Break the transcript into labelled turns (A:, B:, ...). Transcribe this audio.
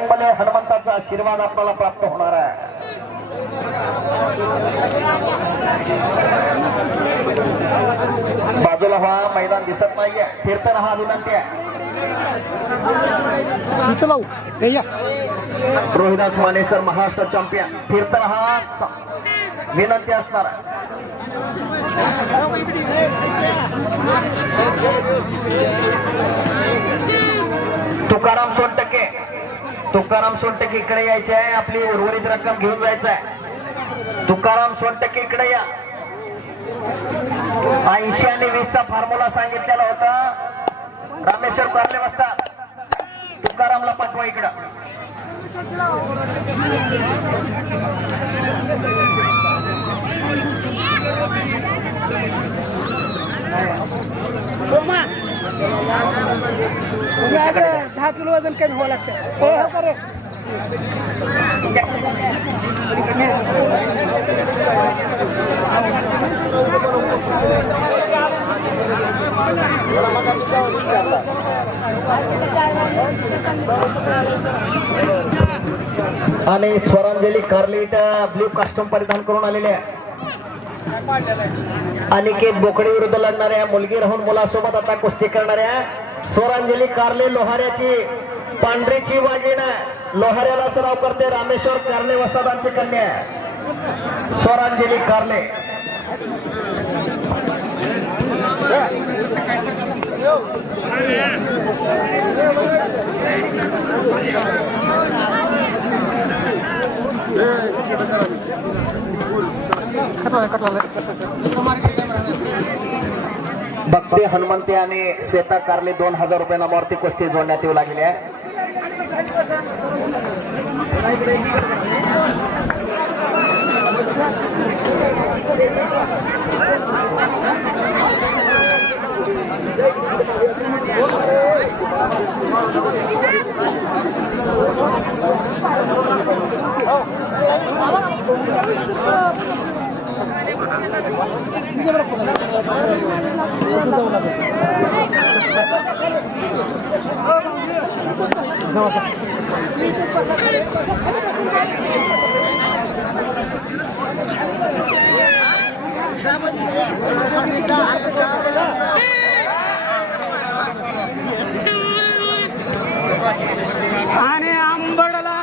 A: हनुमंताचा आशीर्वाद आपल्याला प्राप्त होणार आहे. बाजूला व्हा मैदान दिसत नाहीये. फिरताना हा विनंती आहे.
B: हे
A: रोहिदास माने सर महाराष्ट्र चॅम्पियन. फिरताना हा विनंती असणार आहे. तुकाराम सोनटके तुकाराम सोनटके इकडे यायचे आहे. आपली उर्वरित रक्कम घेऊन जायचं आहे. तुकाराम सोनटके इकडे या. ऐंशी आणि वीसचा फॉर्म्युला सांगितलेला होता. रामेश्वर पार्ले बसतात. तुकारामला पाठवा इकडं.
B: आज दहा किलो वजन कमी व्हावं लागतं. हो. हो करे
A: आणि स्वरांजली कार्ले इथं ब्ल्यू कास्टम परिधान करून आलेले आहे. अनिकेत बोकडे विरुद्ध लढणाऱ्या मुलगी राहून मुलासोबत आता कुस्ती करणाऱ्या स्वरांजली कारले लोहाऱ्याची पांढरीची वाघीण लोहाऱ्याला सराव करते रामेश्वर कारले वसादांची कन्या. आहे. स्वरांजली कटला. भक्ती हनुमंते आणि श्वेता कार्ले दोन हजार रुपये नामावरती कुस्ती जोडण्यात येऊ लागली आहे.
B: आणि आंबडला.